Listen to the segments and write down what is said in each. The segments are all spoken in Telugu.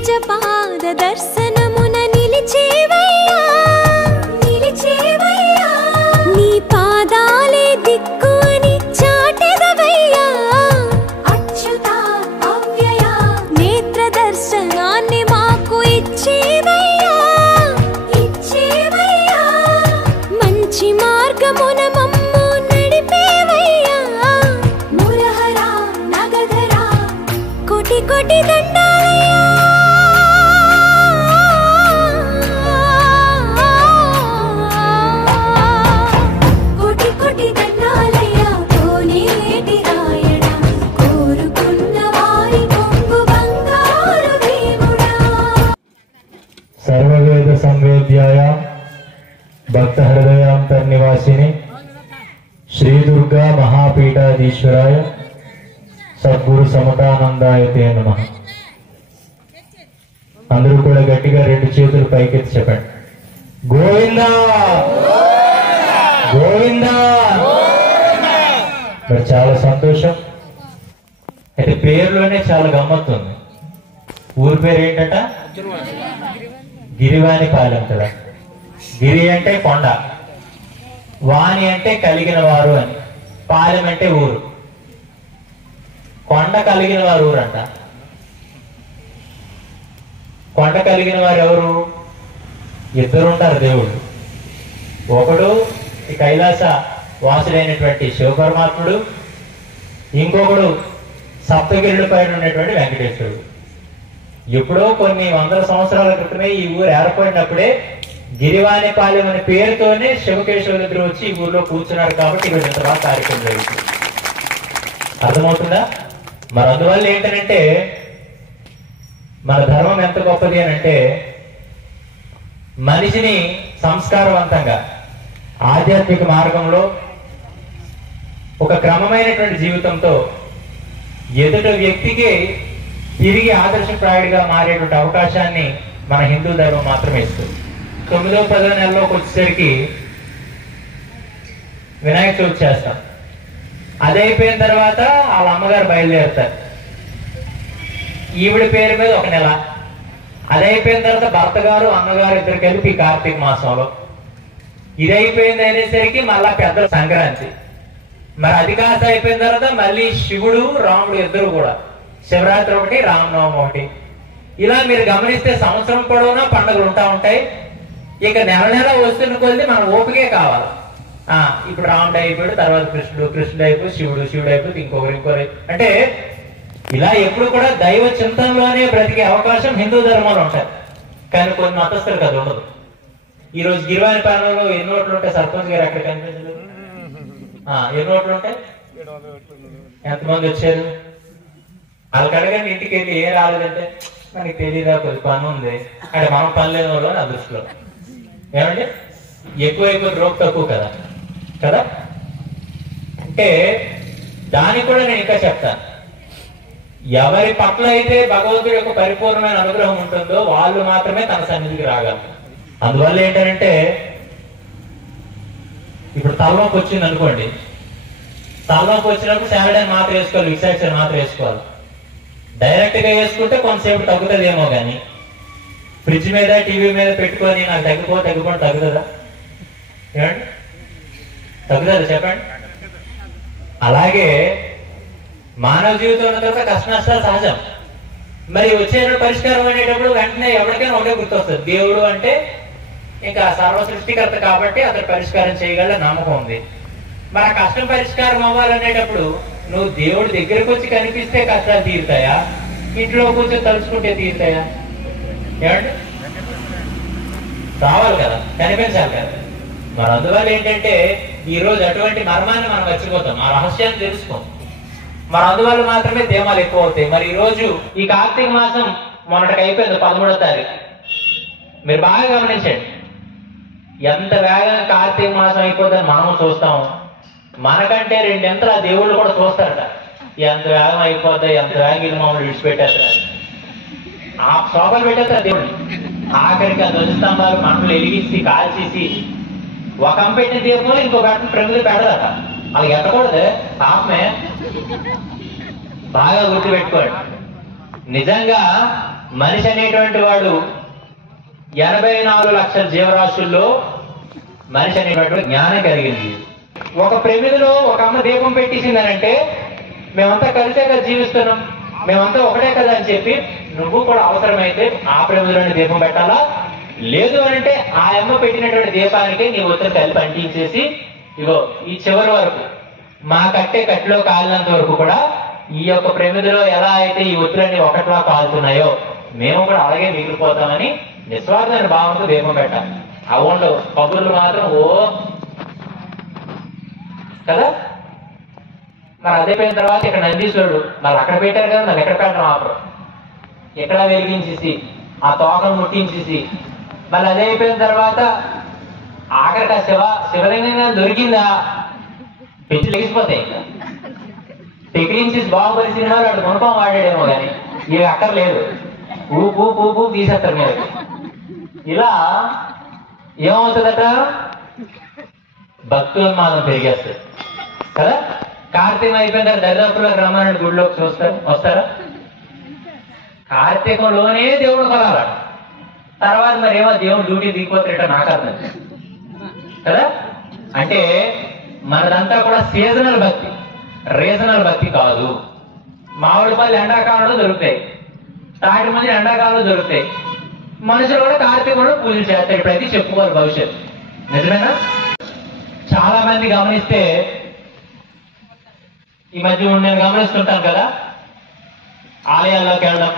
నిజ పాద దర్శనమున నిలిచేవయ్యా నిలిచేవయ్యా నీ పాదాలే దిక్కు అని చాటెదవయ్యా అచ్యుత అవ్యయ నేత్ర దర్శనాన్ని మాకు ఇచ్చేవయ్యా ఇచ్చేవయ్యా మంచి మార్గమున మమ్ము నడిపేవయ్యా మురహర నగధర కోటి కోటి దండాలయ్యా కోటి కోటి దండాలయ్యా కోనేటి రాయణ కోరుకున్న వారి కొంగు బంగారు దేవుడా సర్వవేద సంవేద్యాయ భక్త హృదయాంతర్నివాసిని శ్రీ దుర్గా మహాపీఠాధీశ్వరాయ సద్గురు సమతానందాయ తే నమః. అందరూ కూడా గట్టిగా రెండు చేతులు పైకెత్తి చెప్పండి, గోవిందా గోవిందా. మరి చాలా సంతోషం. అయితే పేరులోనే చాలా గమ్మత్తుంది. ఊరి పేరు ఏంటట? గిరివానిపాలెం కదా. గిరి అంటే కొండ, వాణి అంటే కలిగిన వారు అని, పాలెం అంటే ఊరు. కొండ కలిగిన వారు ఊరంట. కొండ కలిగిన వారు ఎవరు? ఇద్దరు ఉంటారు దేవుళ్ళు. ఒకడు ఈ కైలాస వాసుడైనటువంటి శివపరమాత్ముడు, ఇంకొకడు సప్తగిరుల పైన ఉన్నటువంటి వెంకటేశ్వరుడు. ఎప్పుడో కొన్ని వందల సంవత్సరాల క్రితమే ఈ ఊరు ఏర్పడినప్పుడే గిరివానిపాలెం అనే పేరుతోనే శివకేశ్వరులిద్దరు వచ్చి ఈ ఊర్లో కూర్చున్నారు. కాబట్టి ఈరోజు ఇంత బాగా కార్యక్రమం జరుగుతుంది. అర్థమవుతుందా? మరి అందువల్ల ఏంటంటే మన ధర్మం ఎంత గొప్పది అని అంటే మనిషిని సంస్కారవంతంగా ఆధ్యాత్మిక మార్గంలో ఒక క్రమమైనటువంటి జీవితంతో ఎదుటి వ్యక్తికి తిరిగి ఆదర్శప్రాయుడిగా మారేటువంటి అవకాశాన్ని మన హిందూ ధర్మం మాత్రమే ఇస్తుంది. 9వ 10వ నెలలోకి వచ్చేసరికి వినాయక చవితి చేస్తాం. అది అయిపోయిన తర్వాత వాళ్ళ అమ్మగారు బయలుదేరుతారు. ఈవిడ పేరు మీద ఒక నెల. అది అయిపోయిన తర్వాత భర్త గారు అమ్మగారు ఇద్దరు కలిపి కార్తీక మాసంలో. ఇది అయిపోయింది అనేసరికి మళ్ళా పెద్ద సంక్రాంతి. మరి అది కాస్త అయిపోయిన తర్వాత మళ్ళీ శివుడు రాముడు ఇద్దరు కూడా శివరాత్రి ఒకటి, రామనవమి ఒకటి. ఇలా మీరు గమనిస్తే సంవత్సరం పొడవునా పండుగలు ఉంటాయి. ఇక నెల నెల వస్తున్న కొద్ది మన ఓపికే కావాలి. ఇప్పుడు రాముడు అయిపోయాడు, తర్వాత కృష్ణుడు అయిపోయి శివుడు అయిపోయి ఇంకొకరు అంటే ఇలా ఎప్పుడు కూడా దైవ చింతనలోనే బ్రతికే అవకాశం హిందూ ధర్మంలో ఉంటాయి. కానీ కొన్ని మతస్థులకు అది ఉండదు. ఈ రోజు గిరివానిపాలెంలో ఎన్ని ఓట్లు ఉంటాయి? సర్పంచ్ గారు అక్కడ కనిపించలేదు. ఎన్ని ఓట్లు ఉంటాయి? ఎంతమంది వచ్చారు? వాళ్ళకి అడగండి ఇంటికి వెళ్ళి ఏం రాలేదంటే మనకి తెలియదా, కొద్ది పని ఉంది అంటే మనం పని లేని వాళ్ళు నా దృష్టిలో. ఏమంటే ఎక్కువ రోగ్ తక్కువ కదా కదా అంటే దానికి కూడా నేను ఇంకా చెప్తాను. ఎవరి పట్ల అయితే భగవంతుడి యొక్క పరిపూర్ణమైన అనుగ్రహం ఉంటుందో వాళ్ళు మాత్రమే తన సన్నిధికి రాగలరు. అందువల్ల ఏంటంటే ఇప్పుడు తలనొప్పి వచ్చింది అనుకోండి, తలనొప్పి వచ్చినప్పుడు శాలడైన్ మాత్రం వేసుకోవాలి, విక్సాక్సిన్ మాత్రం వేసుకోవాలి. డైరెక్ట్ గా వేసుకుంటే కొంతసేపు తగ్గుతుందేమో కానీ ఫ్రిడ్జ్ మీద టీవీ మీద పెట్టుకొని నాకు తగ్గిపోతే తగ్గుతుందా? ఏమండి తగ్గుతుంది చెప్పండి. అలాగే మానవ జీవితం ఉన్న తర్వాత కష్ట నష్టాలు సహజం. మరి వచ్చే పరిష్కారం అనేటప్పుడు వెంటనే ఎవరికైనా ఒకటే గుర్తొస్తుంది, దేవుడు అంటే ఇంకా సర్వ సృష్టికర్త కాబట్టి అతను పరిష్కారం చేయగల నమ్మకం ఉంది. మన కష్టం పరిష్కారం అవ్వాలనేటప్పుడు నువ్వు దేవుడి దగ్గరకు వచ్చి కనిపిస్తే కష్టాలు తీరుతాయా, ఇంట్లో కూర్చొని తలుచుకుంటే తీరుతాయా? ఏమండి రావాలి కదా, కనిపించాలి కదా. మరి అందువల్ల ఏంటంటే ఈ రోజు అటువంటి మర్మాన్ని మనం మర్చిపోతాం, ఆ రహస్యాన్ని తెలుసుకోం. మరి అందువల్ల మాత్రమే ధేమాలు ఎక్కువ అవుతాయి. మరి ఈ రోజు ఈ కార్తీక మాసం మొన్నటికి అయిపోయింది 13వ తారీఖు. మీరు బాగా గమనించండి, ఎంత వేగంగా కార్తీక మాసం అయిపోతుందని మనము చూస్తాము. మనకంటే రెండింతలు ఆ దేవుళ్ళు కూడా చూస్తారట. ఎంత వేగం అయిపోతాయి, ఎంత వేగం మమ్మల్ని విడిచిపెట్టేస్తారు, ఆ శోభలు పెట్టేస్తారు దేవుళ్ళు. ఆఖరికి ఆ ధ్వజస్తంభాలు మనలు ఎలిగించి కాల్చేసి ఒక పెట్టిన దీపంలో ఇంకో గంట ప్రమిది పెడదట. అది ఎట్టకూడదు, పాపమే. బాగా గుర్తుపెట్టుకోండి. నిజంగా మనిషి అనేటువంటి వాడు 84 లక్షల జీవరాశుల్లో మనిషి అనేటువంటి జ్ఞానం కలిగింది. ఒక ప్రమిదిలో ఒక అమ్మ దీపం పెట్టేసిందనంటే మేమంతా కలిసే కదా జీవిస్తున్నాం, మేమంతా ఒకటే కదా అని చెప్పి నువ్వు కూడా అవసరమైతే ఆ ప్రమిదిలోని దీపం పెట్టాలా, లేదు అంటే ఆ అమ్మ పెట్టినటువంటి దీపానికి నీ ఒత్తిడి కలిపి అంటించేసి ఇగో ఈ చివరి వరకు మా కట్టెలో కాలినంత వరకు కూడా ఈ యొక్క ప్రమిదిలో ఎలా అయితే ఈ ఒత్తులన్నీ ఒకటిలా కాలుతున్నాయో మేము కూడా అలాగే మిగిలిపోతామని నిస్వార్థమైన భావంతో దీపం పెట్టాలి. అవును కబుర్లు మాత్రం ఓ కదా. మరి అదైపోయిన తర్వాత ఇక్కడ నందీశ్వరుడు మరి అక్కడ పెట్టారు కదా, మరి ఎక్కడ పెట్టడం ఆపరు, ఎక్కడ వెలిగించేసి ఆ తోకను ముట్టించేసి మళ్ళీ అదైపోయిన తర్వాత ఆఖరికి ఆ శివలింగంగా దొరికిందా పెంచి లేచిపోతాయి. టెక్నించేసి బాహుబలి సినిమాలు అటు కొనుక్కోం వాడాడేమో కానీ ఇవి అక్కర్లేదు, ఊపు తీసేస్తారు మీరు. ఇలా ఏమవుతుందట, భక్తున్మాదం పెరిగేస్తుంది కదా. కార్తీకం అయిపోయిన తర్వాత దరిదాపుల్లో రమ్మని గుడిలోకి వస్తారా? కార్తీకంలోనే దేవుడు కొనాల, తర్వాత మరి ఏమో దేవుడు డ్యూటీ దిగిపోతాడట నాకు అర్థం కదా. అంటే మనదంతా కూడా సీజనల్ భక్తి, రీజనల్ భక్తి కాదు. మామిడి పళ్ళు ఎండాకాలంలో దొరుకుతాయి, తాటి మంది ఎండాకాలంలో దొరుకుతాయి. మనుషులు కూడా కార్తీకంలో పూజలు చేస్తారు, ఇప్పుడైతే చెప్పుకోవాలి భవిష్యత్తు. నిజమేనా? చాలా మంది గమనిస్తే ఈ మధ్య నేను గమనిస్తుంటాను కదా, ఆలయాల్లోకి వెళ్ళడం,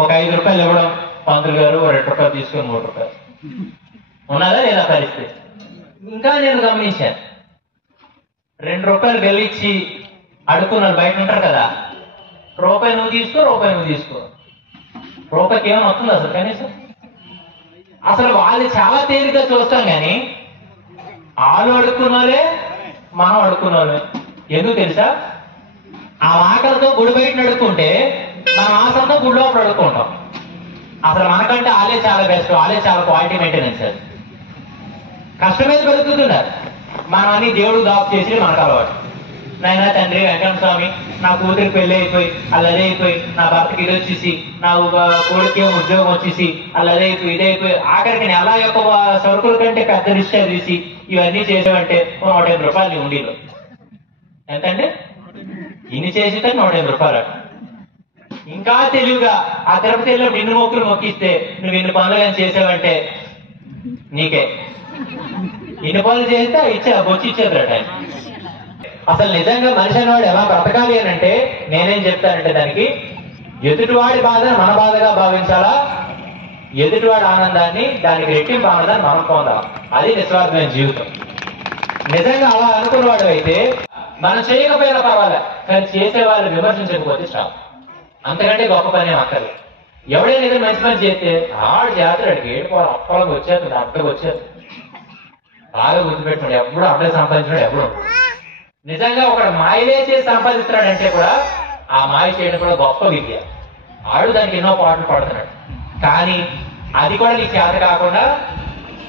ఒక 5 రూపాయలు ఇవ్వడం, పంతులు గారు 2 రూపాయలు తీసుకొని 3 రూపాయలు ఉన్నదా లేదా పరిస్థితి. ఇంకా నేను గమనించాను, 2 రూపాయలు గెలిచి అడుక్కున్నారు బయట ఉంటారు కదా, రూపాయి నువ్వు తీసుకో, రూపాయికి ఏమైనా వస్తుంది అసలు కనీసం? అసలు వాళ్ళు చాలా తేలిగ్గా చూస్తాం కానీ వాళ్ళు అడుక్కున్నారే మనం అడుక్కున్నారే. ఎందుకు తెలుసా? ఆ ఆకలితో గుడి బయట అడుక్కుంటే మనం ఆశంతో గుడి లోపల అడుక్కుంటాం. అసలు మనకంటే వాళ్ళే చాలా బెస్ట్, వాళ్ళే చాలా క్వాలిటీ మెయింటెనెన్స్. అది కష్టమైన బతుకుతున్నారు. మనం అన్ని దేవుడు దాపు చేసి మనకు అలవాటు. నాయన తండ్రి వెంకట స్వామి, నా కూతురికి పెళ్లి అయిపోయి అల్లదే అయిపోయి, నా భర్తకి ఇది వచ్చేసి, నా కొడుకు ఉద్యోగం వచ్చేసి అల్లదే అయిపోయి ఇదైపోయి, ఆఖరికి నెల యొక్క సరుకుల కంటే పెద్ద రిక్షా తీసి ఇవన్నీ చేసామంటే 150 రూపాయలు నీ ఉండీలో. ఎంతండి? ఇన్ని చేసితే 150 రూపాయలు. ఇంకా తెలివిగా ఆ తిరుపతి వెళ్ళినప్పుడు ఇన్ని మొక్కులు మొక్కిస్తే నువ్వు ఇన్ని పనులు కానీ చేసావంటే నీకే ఇన్ని పనులు చేస్తే బొచ్చి ఇచ్చేద్దట. అసలు నిజంగా మనిషి అనేవాడు ఎలా బ్రతకాలి అని అంటే నేనేం చెప్తానంటే, దానికి ఎదుటివాడి బాధను మన బాధగా భావించాలా, ఎదుటివాడి ఆనందాన్ని దానికి రెట్టింపు ఆనందాన్ని మనం పొందాలి. అది నిస్వార్థమైన జీవితం. నిజంగా అలా అనుకున్నవాడు అయితే మనం చేయకపోయినా పర్వాలేదు, కానీ చేసే వాళ్ళు విమర్శించకపోతే చాలు. అంతకంటే గొప్ప పని అక్కర్లేదు. ఎవడైనా ఏదో మంచి పని చేస్తే ఆడు చేస్తాడు, అడిగి ఏడుకోవాలి, అప్పలకు వచ్చేస్తుంది, అర్థకు వచ్చేస్తుంది. బాగా గుర్తుపెట్టుకోండి, ఎప్పుడు అప్పుడే సంపాదించినాడు ఎప్పుడు. నిజంగా ఒకడు మాయలే చేసి సంపాదిస్తున్నాడంటే కూడా ఆ మాయ చేయడం కూడా గొప్ప విద్య. ఆడు దానికి ఎన్నో పాటలు పాడుతున్నాడు, కానీ అది కూడా నీకు చేత కాకుండా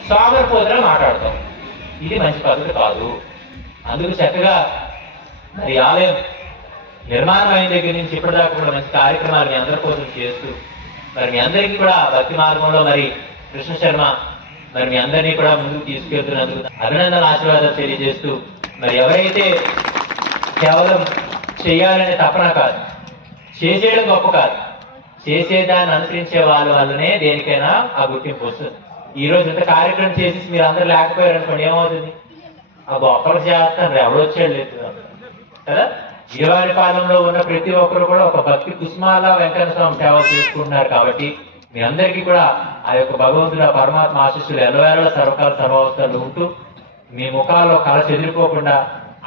సోమరిపోతులా మాట్లాడతాం. ఇది మంచి పద్ధతి కాదు. అందుకు చక్కగా మరి ఆలయం నిర్మాణం అయిన దగ్గర నుంచి ఇప్పటిదాకా కూడా మంచి కార్యక్రమాలు మీ అందరి కోసం చేస్తూ మరి మీ అందరికీ కూడా భక్తి మార్గంలో మరి కృష్ణ శర్మ మరి మీ అందరినీ కూడా ముందుకు తీసుకెళ్తున్నందుకు అభినందన ఆశీర్వాదాలు తెలియజేస్తూ, మరి ఎవరైతే కేవలం చేయాలనే తపన కాదు, చేసేయడం గొప్ప కాదు, చేసేదాన్ని అనుసరించే వాళ్ళ వల్లనే దేనికైనా ఆ గుర్తింపు వస్తుంది. ఈ రోజు ఇంత కార్యక్రమం చేసి మీరు అందరూ లేకపోయారు అనుకోండి, ఏమవుతుంది? ఆ గొప్పలు చేస్తాను ఎవడొచ్చాడు లేదు కదా. జీవానిపాలెంలో ఉన్న ప్రతి ఒక్కరు కూడా ఒక భక్తి కుసుమాల వెంకట స్వామి సేవ చేసుకుంటున్నారు. కాబట్టి మీ అందరికీ కూడా ఆ యొక్క భగవంతుడు ఆ పరమాత్మ ఆశీస్సులు ఎల్లవేళ సర్వకాల సర్వావస్థలు ఉంటూ మీ ముఖాల్లో కళ చెదిరిపోకుండా,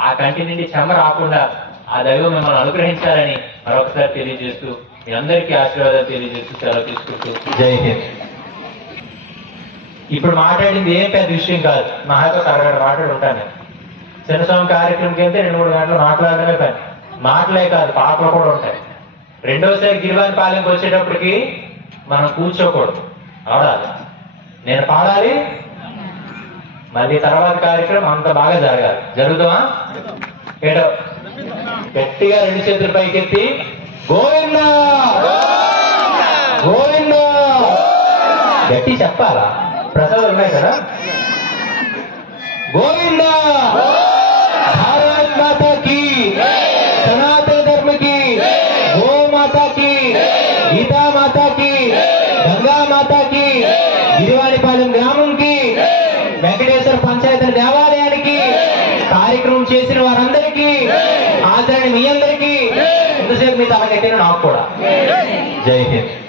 ఆ కంటి నుండి చెమ్మ రాకుండా ఆ దైవం మిమ్మల్ని అనుగ్రహించాలని మరొకసారి తెలియజేస్తూ మీ అందరికీ ఆశీర్వాదాలు తెలియజేస్తూ సెలవు తీసుకుంటూ జై హింద్. ఇప్పుడు మాట్లాడింది ఏం పెద్ద విషయం కాదు, మహాతో అరగంట మాట్లాడి ఉంటాను. చిన్నస్వామి కార్యక్రమంకి వెళ్తే 2-3 గంటలు మాట్లాడడమే పని. మాటలే కాదు, పాటలు కూడా ఉంటాయి. రెండోసారి గిరివానిపాలెంకి వచ్చేటప్పటికి మనం కూర్చోకూడదు, ఆడాలి. నేను పాడాలి, మళ్ళీ తర్వాత కార్యక్రమం అంత బాగా జరగాలి. జరుగుతామా? ఏటో గట్టిగా 2 చేతులు పైకెత్తి గోవిందా గోవింద. గట్టి చెప్పాలా, ప్రసాదాలు ఉన్నాయి కదా. గోవింద. భారత్ మాతా की, सनातन धर्म की, गो माता की, गीता माता की, गंगा माता की, గిరివాడిపాలెం గ్రామంకి, వెంకటేశ్వర పంచాయతీ దేవాలయానికి, కార్యక్రమం చేసిన వారందరికీ, ఆచరణ మీ అందరికీ, ఎంతసేపు మీ తల కట్టిన నాకు కూడా. జై హింద్.